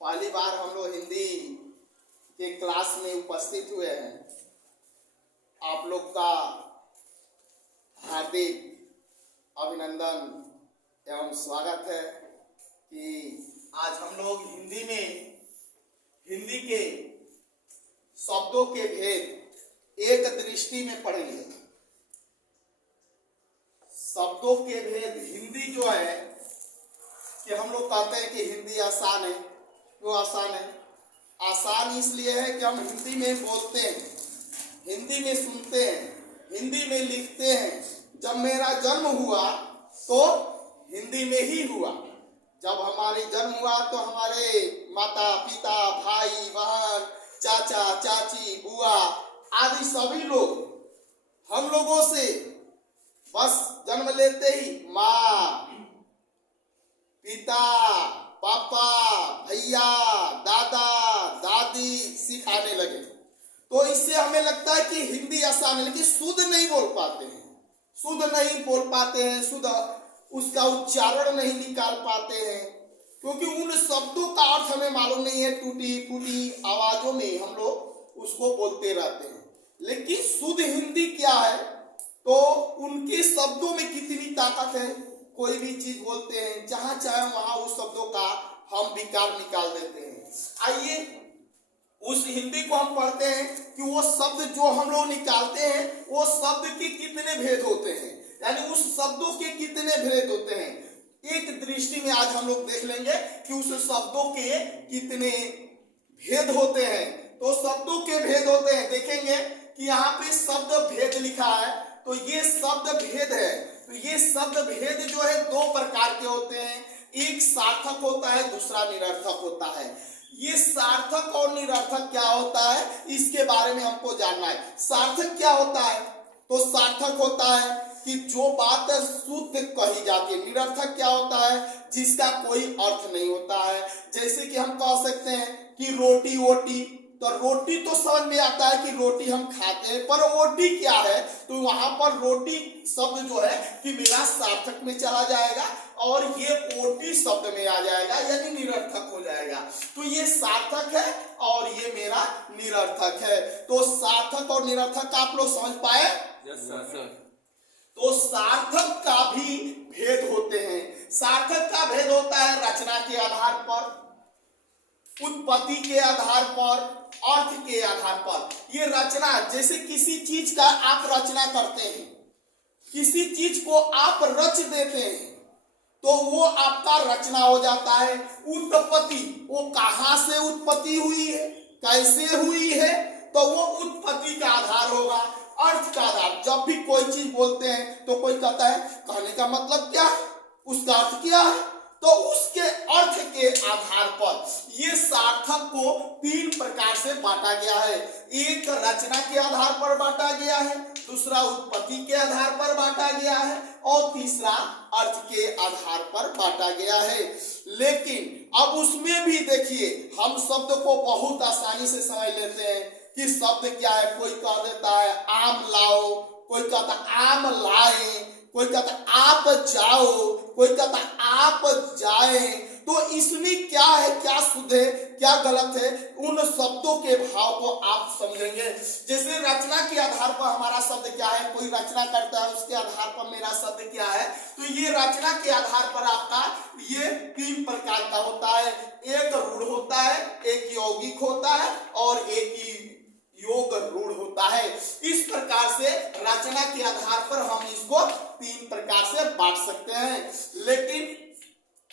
पहली बार हम लोग हिंदी के क्लास में उपस्थित हुए हैं। आप लोग का हार्दिक अभिनंदन एवं स्वागत है कि आज हम लोग हिंदी के शब्दों के भेद एक दृष्टि में पढ़ेंगे। शब्दों के भेद हिंदी जो है कि हम लोग कहते हैं कि हिंदी आसान है। क्यों आसान है? आसान इसलिए है कि हम हिंदी में बोलते हैं, हिंदी में सुनते हैं, हिंदी में लिखते हैं। जब मेरा जन्म हुआ तो हिंदी में ही हुआ। जब हमारे जन्म हुआ तो हमारे माता पिता, भाई बहन, चाचा चाची, बुआ आदि सभी लोग हम लोगों से बस जन्म लेते ही माँ, पिता, पापा, भैया, दादा, दादी सिखाने लगे। तो इससे हमें लगता है कि हिंदी आसान है, लेकिन शुद्ध नहीं बोल पाते हैं, शुद्ध उसका उच्चारण नहीं निकाल पाते हैं, क्योंकि उन शब्दों का अर्थ हमें मालूम नहीं है। टूटी फूटी आवाजों में हम लोग उसको बोलते रहते हैं। लेकिन शुद्ध हिंदी क्या है तो उनके शब्दों में कितनी ताकत है। कोई भी चीज बोलते हैं, जहां चाहे वहां उस शब्दों का हम विकार निकाल देते हैं। आइए उस हिंदी को हम पढ़ते हैं कि वो शब्द जो हम लोग निकालते हैं वो शब्द के कितने भेद होते हैं, यानी उस शब्दों के कितने भेद होते हैं। एक दृष्टि में आज हम लोग देख लेंगे कि उस शब्दों के कितने भेद होते हैं। तो शब्दों के भेद होते हैं, देखेंगे कि यहाँ पे शब्द भेद लिखा है, तो ये शब्द भेद है। तो ये शब्द भेद जो है दो प्रकार के होते हैं, एक सार्थक होता है, दूसरा निरर्थक होता है। ये सार्थक और निरर्थक क्या होता है इसके बारे में हमको जानना है। सार्थक क्या होता है? तो सार्थक होता है कि जो बात शुद्ध कही जाती है। निरर्थक क्या होता है? जिसका कोई अर्थ नहीं होता है। जैसे कि हम कह सकते हैं कि रोटी वोटी, तो रोटी तो समझ में आता है कि रोटी हम खाते हैं, पर रोटी क्या है? तो वहां पर रोटी शब्द जो है कि मेरा सार्थक में चला जाएगा और ये ओटी शब्द में आ जाएगा, यानी निरर्थक हो जाएगा। तो ये सार्थक है और ये मेरा निरर्थक है। तो सार्थक और निरर्थक आप लोग समझ पाए? Yes sir. तो सार्थक का भी भेद होते हैं। सार्थक का भेद होता है रचना के आधार पर, उत्पत्ति के आधार पर, अर्थ के आधार पर। ये रचना, जैसे किसी चीज का आप रचना करते हैं, किसी चीज को आप रच देते हैं तो वो आपका रचना हो जाता है। उत्पत्ति, वो कहां से उत्पत्ति हुई है, कैसे हुई है, तो वो उत्पत्ति का आधार होगा। अर्थ का आधार, जब भी कोई चीज बोलते हैं तो कोई कहता है कहने का मतलब क्या, उसका अर्थ क्या है, तो उसके अर्थ के आधार पर ये सार्थक को तीन प्रकार से बांटा गया है। एक रचना के आधार पर बांटा गया है, दूसरा उत्पत्ति के आधार पर बांटा गया है और तीसरा अर्थ के आधार पर बांटा गया है। लेकिन अब उसमें भी देखिए, हम शब्द को बहुत आसानी से समझ लेते हैं कि शब्द क्या है। कोई कह देता है आम लाओ, कोई कहता आम लाए, कोई कहता आप जाओ, कोई कहता आप जाए। तो इसमें क्या है, क्या शुद्ध है, क्या गलत है, उन शब्दों के भाव को आप समझेंगे। जैसे रचना के आधार पर हमारा शब्द क्या है, कोई रचना करता है उसके आधार पर मेरा शब्द क्या है। तो ये रचना के आधार पर आपका ये तीन प्रकार का होता है। एक रूढ़ होता है, एक यौगिक होता है और एक योग रूढ़ होता है। इस प्रकार से रचना के आधार पर हम इसको तीन प्रकार से बांट सकते हैं। लेकिन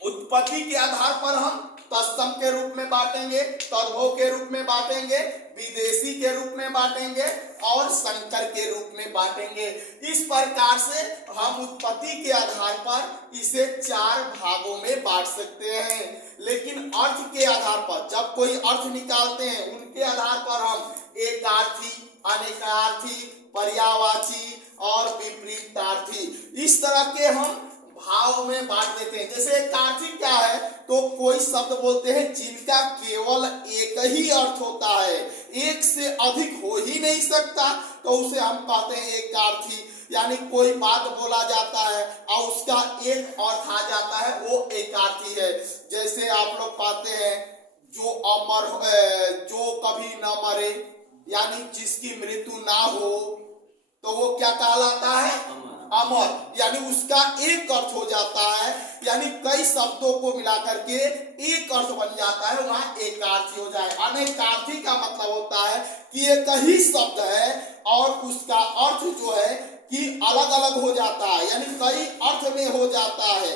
उत्पत्ति के आधार पर हम तत्सम के रूप में बांटेंगे, तद्भव के रूप में बांटेंगे, विदेशी के रूप में बांटेंगे और संकर के रूप में बांटेंगे। इस प्रकार से हम उत्पत्ति के आधार पर इसे चार भागों में बांट सकते हैं। लेकिन अर्थ के आधार पर जब कोई अर्थ निकालते हैं उनके आधार पर हम एकार्थी, अनेकार्थी, पर्यायवाची और विपरीतार्थी इस तरह के हम भाव में बांट देते हैं। जैसे एकार्थी क्या है, तो कोई शब्द बोलते हैं जिनका केवल एक ही अर्थ होता है, एक से अधिक हो ही नहीं सकता, तो उसे हम कहते हैं एकार्थी। यानी कोई बात बोला जाता है और उसका एक अर्थ आ जाता है, वो एकार्थी है। जैसे आप लोग पाते हैं जो कभी न मरे, यानी जिसकी मृत्यु ना हो, तो वो क्या कहलाता है? अमर। यानी उसका एक अर्थ हो जाता है, यानी कई शब्दों को मिलाकर के एक अर्थ बन जाता है, वहां एकार्थी हो जाए। अनेकार्थी का मतलब होता है कि एक ही शब्द है और उसका अर्थ जो है कि अलग अलग हो जाता है, यानी कई अर्थ में हो जाता है।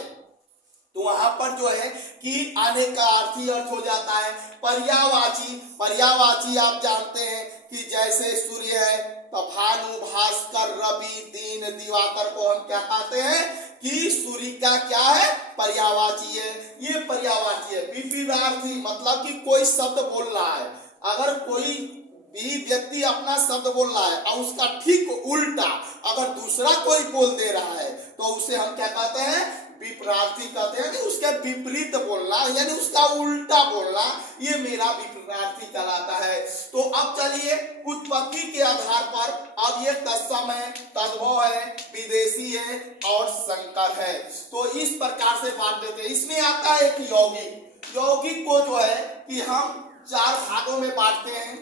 तो वहां पर जो है कि अनेकार्थी अर्थ हो जाता है। पर्यायवाची आप जानते हैं कि जैसे सूर्य है तो भानु, भास्कर, रवि, दिन, दिवाकर को हम क्या कहते हैं कि सूर्य का क्या है? पर्यायवाची है। ये पर्यायवाची है। विपरीतार्थी मतलब कि कोई शब्द बोल रहा है, अगर कोई भी व्यक्ति अपना शब्द बोल रहा है और उसका ठीक उल्टा अगर दूसरा कोई बोल दे रहा है तो उसे हम क्या कहते हैं? विपरीतार्थी कहते हैं। उसके विपरीत बोलना यानी उसका उल्टा बोलना, ये मेरा विपरीतार्थी कहलाता है। तो अब चलिए उत्पत्ति के आधार पर अब ये तत्सम है, तद्भव है, विदेशी है और संकर है। तो इस प्रकार से बांट देते हैं। इसमें आता है एक यौगिक। यौगिक को जो है कि हम 4 भागों में बांटते हैं।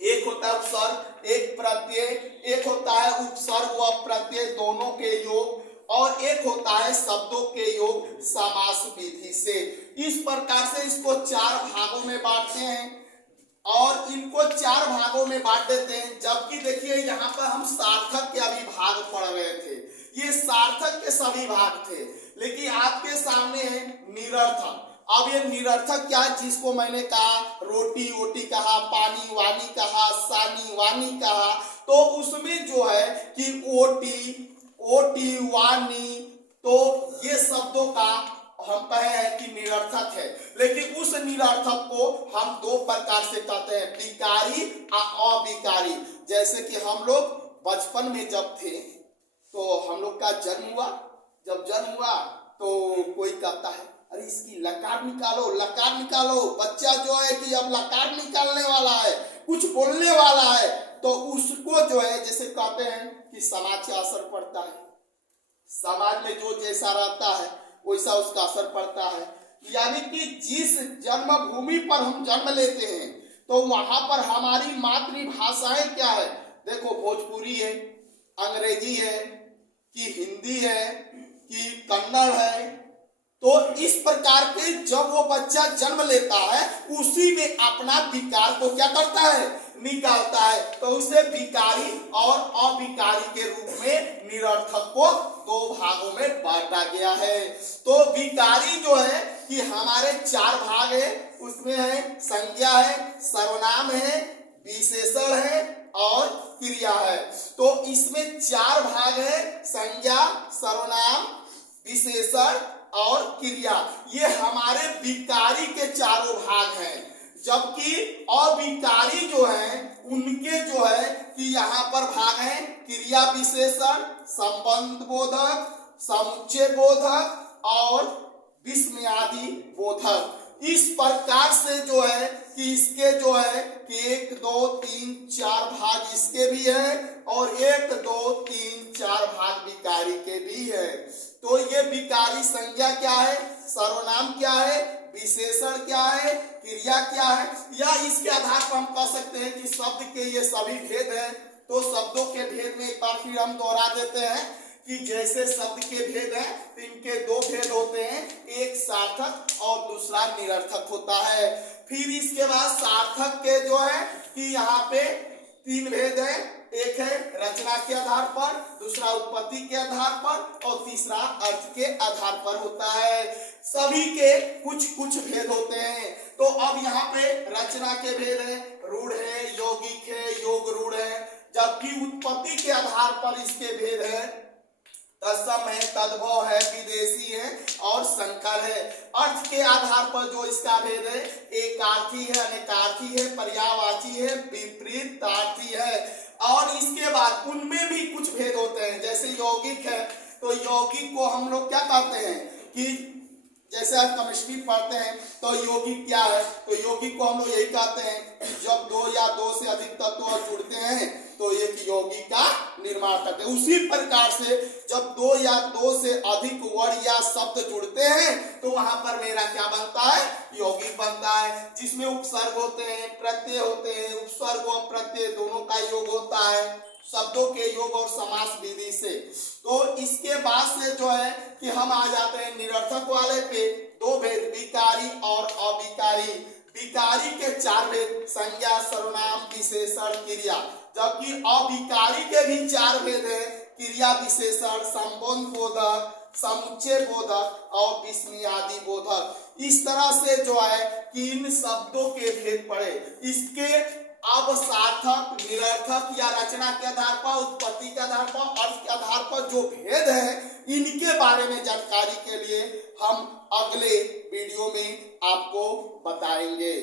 एक होता है उपसर्ग, एक प्रत्यय, एक होता है उपसर्ग व प्रत्यय दोनों के योग, और एक होता है शब्दों के योग समास विधि से। इस प्रकार से इसको 4 भागों में बांटते हैं और इनको 4 भागों में बांट देते हैं। जबकि देखिए यहाँ पर हम सार्थक के अभी भाग पढ़ रहे थे, ये सार्थक के सभी भाग थे, लेकिन आपके सामने है निरर्थक। अब ये निरर्थक क्या है? जिसको मैंने कहा रोटी वोटी कहा, पानी वानी कहा, सानी वानी कहा, तो उसमें जो है कि ओटी ओटी वानी, तो ये शब्दों का हम कहे हैं कि निरर्थक है। लेकिन उस निरर्थक को हम 2 प्रकार से कहते हैं, विकारी और अविकारी। जैसे कि हम लोग बचपन में जब थे तो हम लोग का जन्म हुआ, जब जन्म हुआ तो कोई कहता है अरे इसकी लकार निकालो, लकार निकालो। बच्चा जो है कि अब लकार निकालने वाला है, कुछ बोलने वाला है, तो उसको जो है जैसे कहते हैं कि समाज का असर पड़ता है। समाज में जो जैसा रहता है वैसा उसका असर पड़ता है। यानी कि जिस जन्मभूमि पर हम जन्म लेते हैं तो वहां पर हमारी मातृभाषाएं क्या है? देखो भोजपुरी है, अंग्रेजी है, कि हिंदी है, कि कन्नड़ है। तो इस प्रकार के जब वो बच्चा जन्म लेता है उसी में अपना विकार को क्या करता है? निकालता है। तो उसे विकारी और अविकारी के रूप में निरर्थक को 2 भागों में बांटा गया है। तो विकारी जो है कि हमारे 4 भाग है, उसमें है संज्ञा है, सर्वनाम है, विशेषण है और क्रिया है। तो इसमें 4 भाग है, संज्ञा, सर्वनाम, विशेषण और क्रिया। ये हमारे विकारी के 4 भाग हैं। जबकि अविकारी जो है उनके जो है कि यहाँ पर भाग है क्रिया विशेषण, संबंध बोधक, समुच्चय बोधक और विस्मयादि बोधक। इस प्रकार से जो है कि इसके जो है कि 1 2 3 4 भाग इसके भी है और 1 2 3 4 भाग विकारी के भी है। तो ये विकारी संज्ञा क्या है, सर्वनाम क्या है, विशेषण क्या है, क्रिया क्या है, या इसके आधार पर हम कह सकते हैं कि शब्द के ये सभी भेद हैं। तो शब्दों के भेद में एक बार फिर हम दोहरा देते हैं कि जैसे शब्द के भेद हैं तो इनके 2 भेद होते हैं, एक सार्थक और दूसरा निरर्थक होता है। फिर इसके बाद सार्थक के जो है कि यहाँ पे 3 भेद है, एक है रचना के आधार पर, दूसरा उत्पत्ति के आधार पर और तीसरा अर्थ के आधार पर होता है। सभी के कुछ कुछ भेद होते हैं। तो अब यहाँ पे रचना के भेद है, रूढ़ है, यौगिक है, योग रूढ़ है। जबकि उत्पत्ति के आधार पर इसके भेद है, तत्सम है, तद्भव है, विदेशी है और संकर है। अर्थ के आधार पर जो इसका भेद है, एकार्थी है, अनेकार्थी है, पर्यायवाची है, विपरीतार्थी है। और इसके बाद उनमें भी कुछ भेद होते हैं। जैसे यौगिक है तो यौगिक को हम लोग क्या कहते हैं कि जैसे आप केमिस्ट्री पढ़ते हैं तो यौगिक क्या है, तो यौगिक को हम लोग यही कहते हैं कि जब दो या दो से अधिक तत्व जुड़ते हैं तो एक यौगिक का निर्माण करते हैं। उसी प्रकार से जब दो या दो से अधिक वर्ण या शब्द जुड़ते हैं तो वहां पर मेरा क्या बनता है, यौगिक बनता है, जिसमें उपसर्ग होते हैं, प्रत्यय होते हैं। उपसर्ग और प्रत्यय दोनों का योग होता है शब्दों के योग और समास विधि से। तो इसके बाद से जो है कि हम आ जाते हैं निरर्थक वाले पे। दो भेद, विकारी और अविकारी। विकारी के चार भेद, संज्ञा, सर्वनाम, विशेषण, क्रिया, जबकि अविकारी के भी चार भेद हैं, क्रिया, विशेषण, संबंध बोधक, समुच्चय बोधक और विस्मयादि बोधक। इस तरह से जो है कि इन शब्दों के भेद पड़े। इसके अब सार्थक, निरर्थक या रचना के आधार पर, उत्पत्ति के आधार पर, अर्थ के आधार पर जो भेद है, इनके बारे में जानकारी के लिए हम अगले वीडियो में आपको बताएंगे।